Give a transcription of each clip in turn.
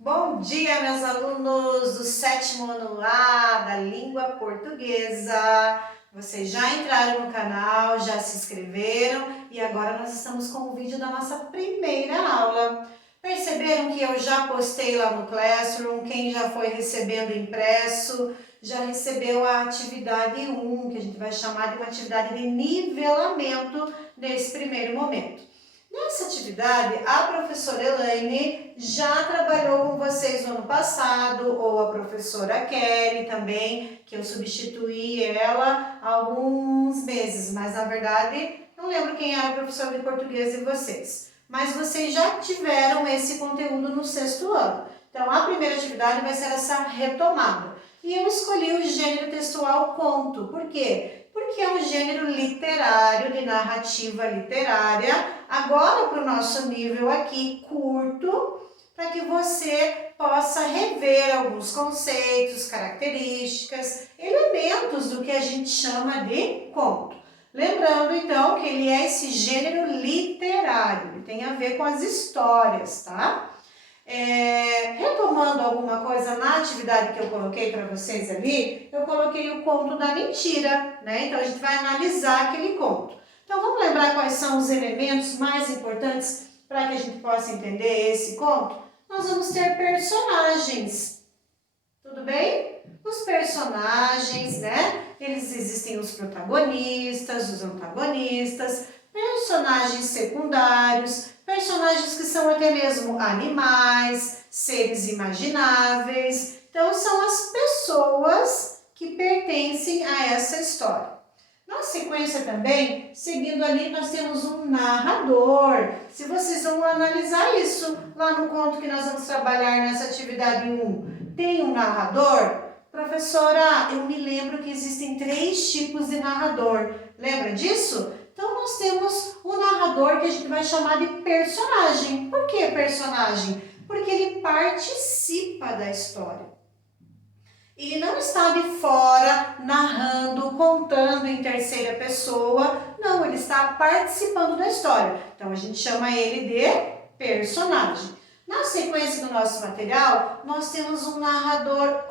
Bom dia, meus alunos do 7º ano A da língua portuguesa. Vocês já entraram no canal, já se inscreveram e agora nós estamos com o vídeo da nossa primeira aula. Perceberam que eu já postei lá no Classroom, quem já foi recebendo impresso, já recebeu a atividade 1, que a gente vai chamar de uma atividade de nivelamento nesse primeiro momento. Nessa atividade, a professora Elaine já trabalhou com vocês no ano passado, ou a professora Kelly também, que eu substituí ela há alguns meses, mas na verdade não lembro quem era a professora de português de vocês. Mas vocês já tiveram esse conteúdo no 6º ano. Então a primeira atividade vai ser essa retomada. E eu escolhi o gênero textual conto. Por quê? Porque é um gênero literário, de narrativa literária, agora para o nosso nível aqui curto, para que você possa rever alguns conceitos, características, elementos do que a gente chama de conto. Lembrando então que ele é esse gênero literário, ele tem a ver com as histórias, tá? Retomando alguma coisa na atividade que eu coloquei para vocês ali, eu coloquei o conto da mentira, né? Então a gente vai analisar aquele conto. Então vamos lembrar quais são os elementos mais importantes para que a gente possa entender esse conto? Nós vamos ter personagens, tudo bem? Os personagens, né? Eles existem os protagonistas, os antagonistas, personagens secundários, personagens que são até mesmo animais, seres imagináveis. Então, são as pessoas que pertencem a essa história. Na sequência também, seguindo ali, nós temos um narrador. Se vocês vão analisar isso lá no conto que nós vamos trabalhar nessa atividade 1, tem um narrador? Professora, eu me lembro que existem 3 tipos de narrador. Lembra disso? Então, nós temos o narrador que a gente vai chamar de personagem. Por que personagem? Porque ele participa da história. Ele não está de fora, narrando, contando em terceira pessoa. Não, ele está participando da história. Então, a gente chama ele de personagem. Na sequência do nosso material, nós temos um narrador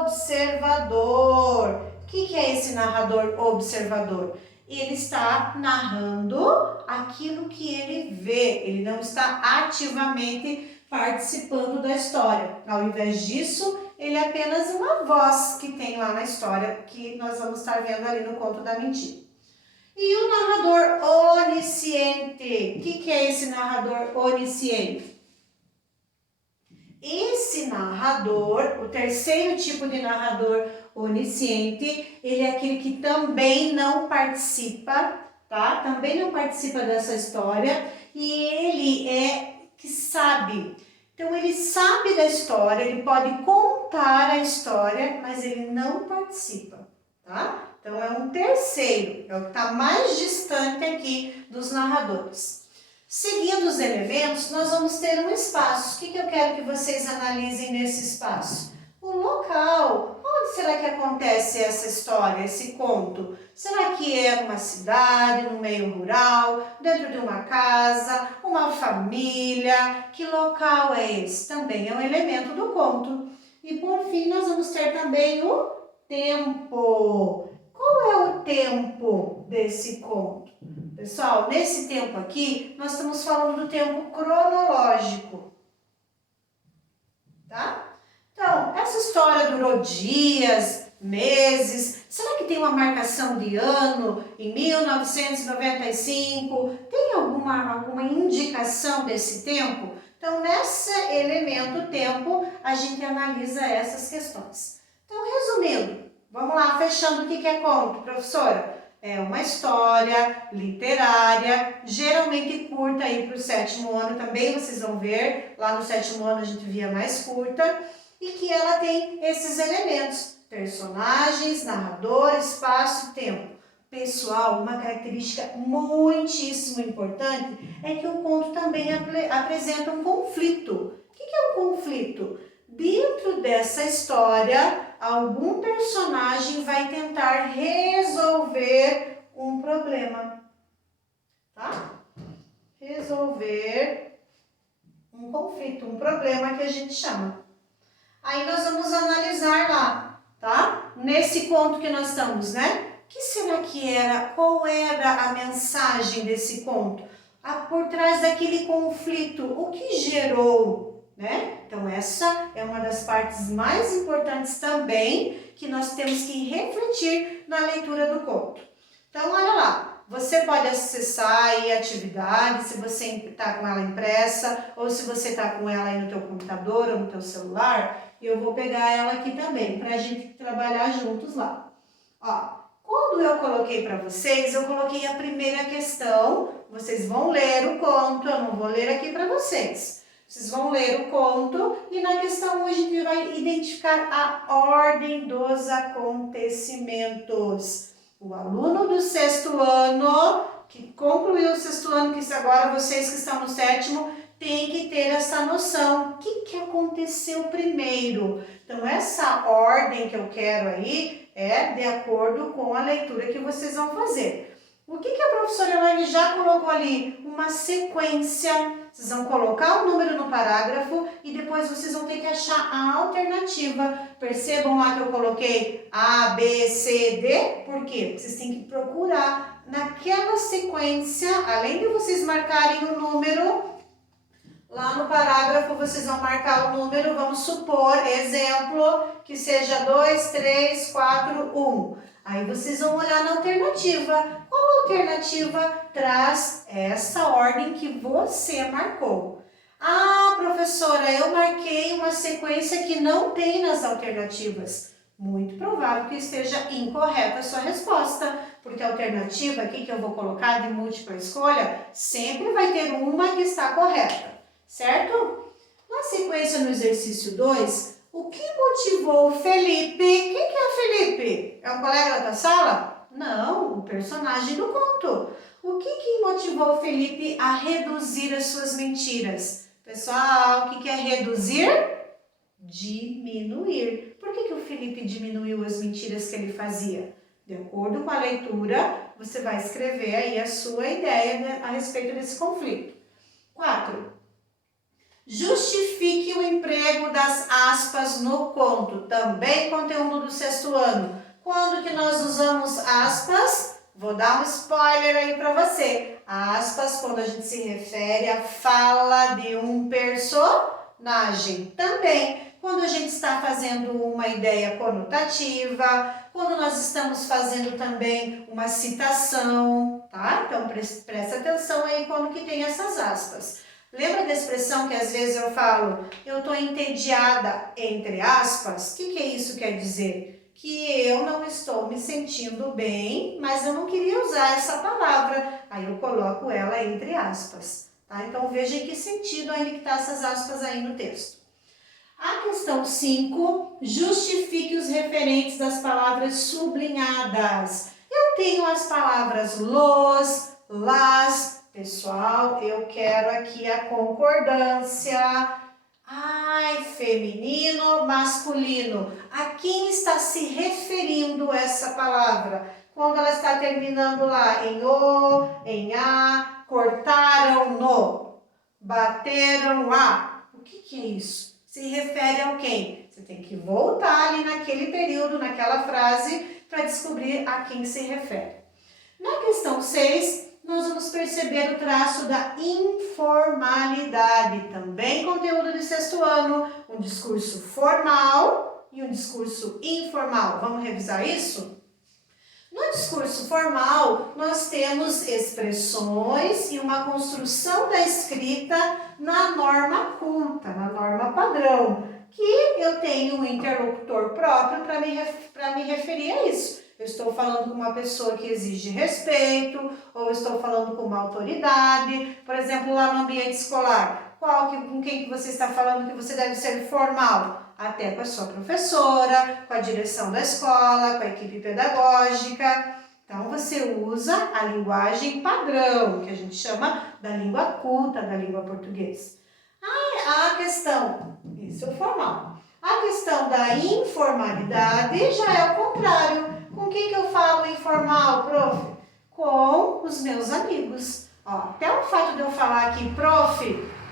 observador. O que é esse narrador observador? Ele está narrando aquilo que ele vê. Ele não está ativamente participando da história. Ao invés disso, ele é apenas uma voz que tem lá na história, que nós vamos estar vendo ali no conto da mentira. E o narrador onisciente. O que é esse narrador onisciente? Esse narrador, o terceiro tipo de narrador onisciente, ele é aquele que também não participa, tá? Também não participa dessa história e ele é que sabe. Então, ele sabe da história, ele pode contar a história, mas ele não participa, tá? Então, é um terceiro, é o que está mais distante aqui dos narradores. Seguindo os elementos, nós vamos ter um espaço. O que eu quero que vocês analisem nesse espaço? O local. Onde será que acontece essa história, esse conto? Será que é numa cidade, no meio rural, dentro de uma casa, uma família? Que local é esse? Também é um elemento do conto. E por fim, nós vamos ter também o tempo. Qual é o tempo desse conto? Pessoal, nesse tempo aqui, nós estamos falando do tempo cronológico, tá? Então, essa história durou dias, meses, será que tem uma marcação de ano em 1995? Tem alguma indicação desse tempo? Então, nesse elemento tempo, a gente analisa essas questões. Então, resumindo, vamos lá, fechando o que é conto, professora? É uma história literária, geralmente curta aí para o 7º ano, também vocês vão ver, lá no 7º ano a gente via mais curta, e que ela tem esses elementos, personagens, narrador, espaço e tempo. Pessoal, uma característica muitíssimo importante é que o conto também apresenta um conflito. O que é um conflito? Dentro dessa história, algum personagem vai tentar resolver um problema, tá? Resolver um conflito, um problema que a gente chama. Aí nós vamos analisar lá, tá? Nesse conto que nós estamos, né? O que será que era? Qual era a mensagem desse conto? Por trás daquele conflito, o que gerou, né? Então essa é uma das partes mais importantes também que nós temos que refletir na leitura do conto. Então olha lá, você pode acessar aí a atividade, se você está com ela impressa ou se você está com ela aí no teu computador ou no teu celular, eu vou pegar ela aqui também para a gente trabalhar juntos lá. Ó, quando eu coloquei para vocês, eu coloquei a primeira questão. Vocês vão ler o conto, eu não vou ler aqui para vocês. Vocês vão ler o conto e na questão 1 a gente vai identificar a ordem dos acontecimentos. O aluno do 6º ano, que concluiu o 6º ano, que agora vocês que estão no 7º, tem que ter essa noção. O que aconteceu primeiro? Então, essa ordem que eu quero aí é de acordo com a leitura que vocês vão fazer. O que a professora Elaine já colocou ali? Uma sequência. Vocês vão colocar o número no parágrafo e depois vocês vão ter que achar a alternativa. Percebam lá que eu coloquei A, B, C, D. Por quê? Vocês têm que procurar naquela sequência, além de vocês marcarem o número, lá no parágrafo vocês vão marcar o número, vamos supor, exemplo, que seja 2, 3, 4, 1. Aí vocês vão olhar na alternativa. Qual alternativa traz essa ordem que você marcou? Ah, professora, eu marquei uma sequência que não tem nas alternativas. Muito provável que esteja incorreta a sua resposta, porque a alternativa aqui que eu vou colocar de múltipla escolha sempre vai ter uma que está correta, certo? Na sequência, no exercício 2, o que motivou o Felipe? Quem que é o Felipe? É um colega da tua sala? Não, o personagem do conto. O que motivou o Felipe a reduzir as suas mentiras? Pessoal, o que é reduzir? Diminuir. Por que o Felipe diminuiu as mentiras que ele fazia? De acordo com a leitura, você vai escrever aí a sua ideia a respeito desse conflito. 4. Justifique o emprego das aspas no conto. Também conteúdo do 6º ano. Quando que nós usamos aspas? Vou dar um spoiler aí para você. Aspas, quando a gente se refere à fala de um personagem. Também, quando a gente está fazendo uma ideia conotativa, quando nós estamos fazendo também uma citação, tá? Então, presta atenção aí quando que tem essas aspas. Lembra da expressão que às vezes eu falo, eu estou entediada, entre aspas? O que isso quer dizer? Que eu não estou me sentindo bem, mas eu não queria usar essa palavra. Aí eu coloco ela entre aspas, tá? Então veja em que sentido ainda que está essas aspas aí no texto. A questão 5, justifique os referentes das palavras sublinhadas. Eu tenho as palavras los, las. Pessoal, eu quero aqui a concordância. Ai, feminino, masculino. A quem está se referindo essa palavra? Quando ela está terminando lá em o, em a, cortaram no, bateram a. O que é isso? Se refere a quem? Você tem que voltar ali naquele período, naquela frase, para descobrir a quem se refere. Na questão 6, nós vamos perceber o traço da informalidade. Também conteúdo de 6º ano, um discurso formal e um discurso informal. Vamos revisar isso? No discurso formal, nós temos expressões e uma construção da escrita na norma culta, na norma padrão, que eu tenho um interlocutor próprio para me referir a isso. Eu estou falando com uma pessoa que exige respeito, ou estou falando com uma autoridade. Por exemplo, lá no ambiente escolar, com quem que você está falando que você deve ser formal? Até com a sua professora, com a direção da escola, com a equipe pedagógica. Então, você usa a linguagem padrão, que a gente chama da língua culta, da língua portuguesa. A questão, isso é o formal. A questão da informalidade já é o contrário. Com quem que eu falo informal, prof? Com os meus amigos. Ó, até o fato de eu falar aqui, prof,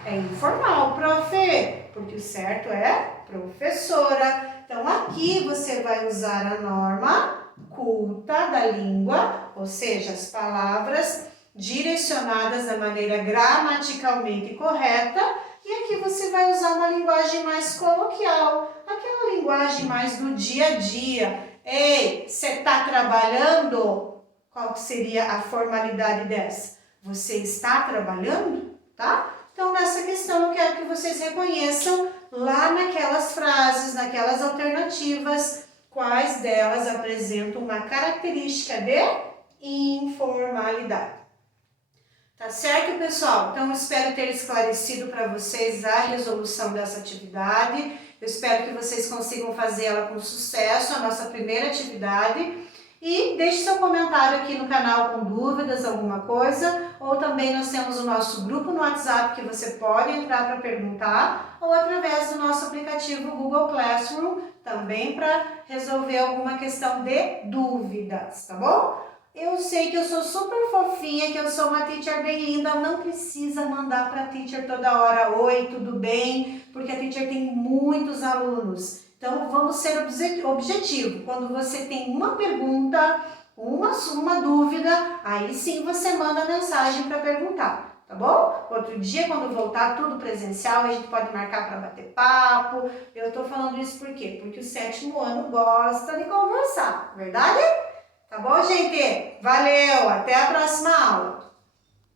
É informal, profe, porque o certo é professora. Então, aqui você vai usar a norma culta da língua, ou seja, as palavras direcionadas da maneira gramaticalmente correta, e aqui você vai usar uma linguagem mais coloquial, aquela linguagem mais do dia a dia. Ei, você está trabalhando? Qual seria a formalidade dessa? Você está trabalhando? Tá? Então, nessa questão, eu quero que vocês reconheçam lá naquelas frases, naquelas alternativas, quais delas apresentam uma característica de informalidade. Tá certo, pessoal? Então, eu espero ter esclarecido para vocês a resolução dessa atividade. Eu espero que vocês consigam fazer ela com sucesso, a nossa primeira atividade. E deixe seu comentário aqui no canal com dúvidas, alguma coisa, ou também nós temos o nosso grupo no WhatsApp que você pode entrar para perguntar, ou através do nosso aplicativo Google Classroom, também para resolver alguma questão de dúvidas, tá bom? Eu sei que eu sou super fofinha, que eu sou uma teacher bem linda, não precisa mandar para a teacher toda hora, oi, tudo bem? Porque a teacher tem muitos alunos. Então, vamos ser objetivo. Quando você tem uma pergunta, uma dúvida, aí sim você manda mensagem para perguntar, tá bom? Outro dia, quando voltar tudo presencial, a gente pode marcar para bater papo. Eu tô falando isso por quê? Porque o 7º ano gosta de conversar, verdade? Tá bom, gente? Valeu! Até a próxima aula!